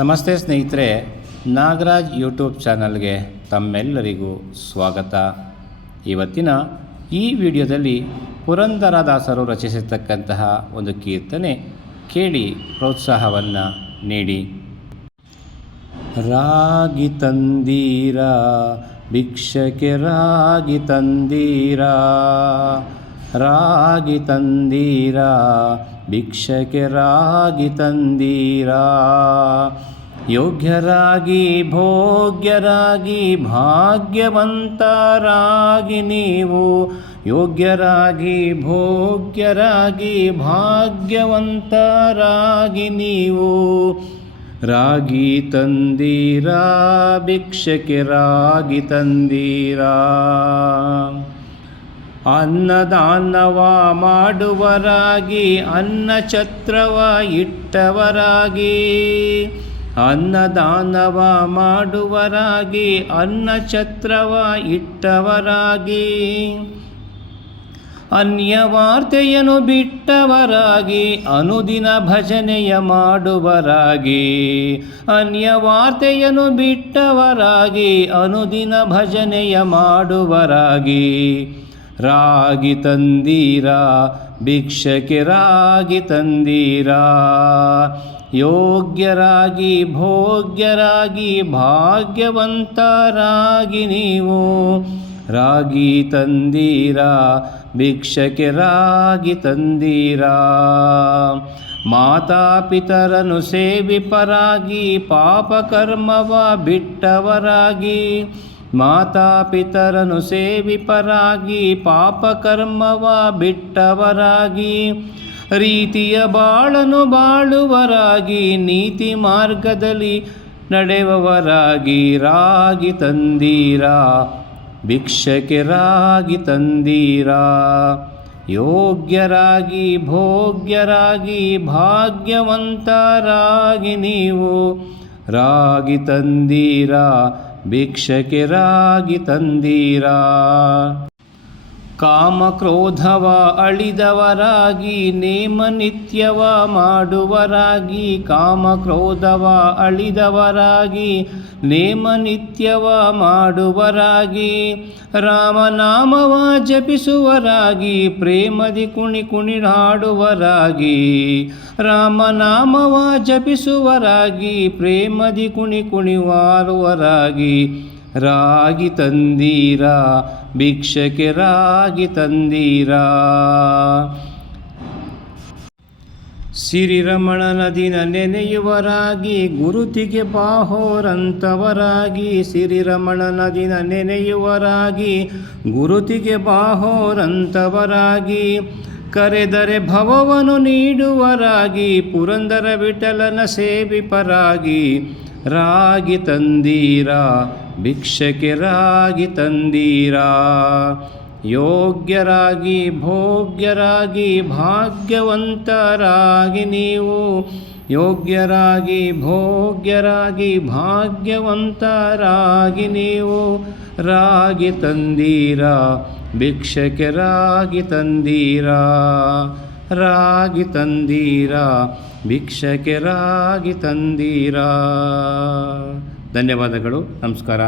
ನಮಸ್ತೆ ಸ್ನೇಹಿತರೆ, ನಾಗರಾಜ್ ಯೂಟ್ಯೂಬ್ ಚಾನಲ್ಗೆ ತಮ್ಮೆಲ್ಲರಿಗೂ ಸ್ವಾಗತ. ಇವತ್ತಿನ ಈ ವಿಡಿಯೋದಲ್ಲಿ ಪುರಂದರದಾಸರು ರಚಿಸಿರ್ತಕ್ಕಂತಹ ಒಂದು ಕೀರ್ತನೆ ಕೇಳಿ ಪ್ರೋತ್ಸಾಹವನ್ನು ನೀಡಿ. ರಾಗಿ ತಂದೀರಾ ಭಿಕ್ಷಕ್ಕೆ ರಾಗಿ ತಂದೀರಾ, ರಾಗಿ ತಂದೀರಾ ಭಿಕ್ಷಕ್ಕೆ ರಾಗಿ ತಂದೀರಾ, ಯೋಗ್ಯರಾಗಿ ಭೋಗ್ಯರಾಗಿ ಭಾಗ್ಯವಂತರಾಗಿ ನೀವು, ಯೋಗ್ಯರಾಗಿ ಭೋಗ್ಯರಾಗಿ ಭಾಗ್ಯವಂತರಾಗಿ ನೀವು. ರಾಗಿ ತಂದೀರಾ ಭಿಕ್ಷಕ್ಕೆ ರಾಗಿ ತಂದೀರಾ, ಅನ್ನದಾನವ ಮಾಡುವರಾಗಿ ಅನ್ನ ಛತ್ರವ ಇಟ್ಟವರಾಗಿ, ಅನ್ನದಾನವ ಮಾಡುವರಾಗಿ ಅನ್ನ ಛತ್ರವ ಇಟ್ಟವರಾಗಿ, ಅನ್ಯವಾರ್ತೆಯನ್ನು ಬಿಟ್ಟವರಾಗಿ ಅನುದಿನ ಭಜನೆಯ ಮಾಡುವರಾಗಿ, ಅನ್ಯವಾರ್ತೆಯನ್ನು ಬಿಟ್ಟವರಾಗಿ ಅನುದಿನ ಭಜನೆಯ ಮಾಡುವರಾಗಿ. ರಾಗಿ ತಂದೀರಾ ಭಿಕ್ಷಕ್ಕೆ ರಾಗಿ ತಂದೀರಾ, ಯೋಗ್ಯರಾಗಿ ಭೋಗ್ಯರಾಗಿ ಭಾಗ್ಯವಂತರಾಗಿ ನೀವು. ರಾಗಿ ತಂದೀರಾ ಭಿಕ್ಷಕ್ಕೆ ರಾಗಿ ತಂದೀರಾ, ಮಾತಾಪಿತರನ್ನು ಸೇವಿಪರಾಗಿ ಪಾಪಕರ್ಮವ ಬಿಟ್ಟವರಾಗಿ, ಮಾತಾಪಿತರನ್ನು ಸೇವಿಪರಾಗಿ ಪಾಪಕರ್ಮವ ಬಿಟ್ಟವರಾಗಿ, ರೀತಿಯ ಬಾಳನು ಬಾಳುವರಾಗಿ ನೀತಿ ಮಾರ್ಗದಲ್ಲಿ ನಡೆಯುವವರಾಗಿ. ರಾಗಿ ತಂದೀರಾ ಭಿಕ್ಷಕ್ಕೆ ರಾಗಿ ತಂದೀರಾ, ಯೋಗ್ಯರಾಗಿ ಭೋಗ್ಯರಾಗಿ ಭಾಗ್ಯವಂತರಾಗಿ ನೀವು. ರಾಗಿ ತಂದೀರಾ ಭಿಕ್ಷಕ್ಕೆ ರಾಗಿ ತಂದೀರಾ, ಕಾಮಕ್ರೋಧವ ಅಳಿದವರಾಗಿ ನೇಮ ನಿತ್ಯವ ಮಾಡುವರಾಗಿ, ಕಾಮಕ್ರೋಧವ ಅಳಿದವರಾಗಿ ನೇಮ ನಿತ್ಯವ ಮಾಡುವರಾಗಿ, ರಾಮನಾಮವ ಜಪಿಸುವರಾಗಿ ಪ್ರೇಮದಿ ಕುಣಿ ಕುಣಿದಾಡುವರಾಗಿ, ರಾಮನಾಮವ ಜಪಿಸುವರಾಗಿ ಪ್ರೇಮದಿ ಕುಣಿ ಕುಣಿವಾರುವರಾಗಿ. ರಾಗಿ ತಂದೀರಾ ಭಿಕ್ಷಕ್ಕೆ ರಾಗಿ ತಂದೀರಾ, ಸಿರಿರಮಣನ ದಿನ ನೆನೆಯುವರಾಗಿ ಗುರುತಿಗೆ ಬಾಹೋರಂತವರಾಗಿ, ಸಿರಿರಮಣನ ದಿನ ನೆನೆಯುವರಾಗಿ ಗುರುತಿಗೆ ಬಾಹೋರಂತವರಾಗಿ, ಕರೆದರೆ ಭವವನ್ನು ನೀಡುವರಾಗಿ ಪುರಂದರ ವಿಠಲನ ಸೇವಿಪರಾಗಿ. ರಾಗಿ ತಂದೀರಾ ಭಿಕ್ಷಕ್ಕೆ ರಾಗಿ ತಂದೀರಾ, ಯೋಗ್ಯರಾಗಿ ಭೋಗ್ಯರಾಗಿ ಭಾಗ್ಯವಂತರಾಗಿ ನೀವು, ಯೋಗ್ಯರಾಗಿ ಭೋಗ್ಯರಾಗಿ ಭಾಗ್ಯವಂತರಾಗಿ ನೀವು. ರಾಗಿ ತಂದೀರಾ ಭಿಕ್ಷಕ್ಕೆ ರಾಗಿ ತಂದೀರಾ, ರಾಗಿ ತಂದೀರಾ ಭಿಕ್ಷಕ್ಕೆ ರಾಗಿ ತಂದೀರಾ. ಧನ್ಯವಾದಗಳು. ನಮಸ್ಕಾರ.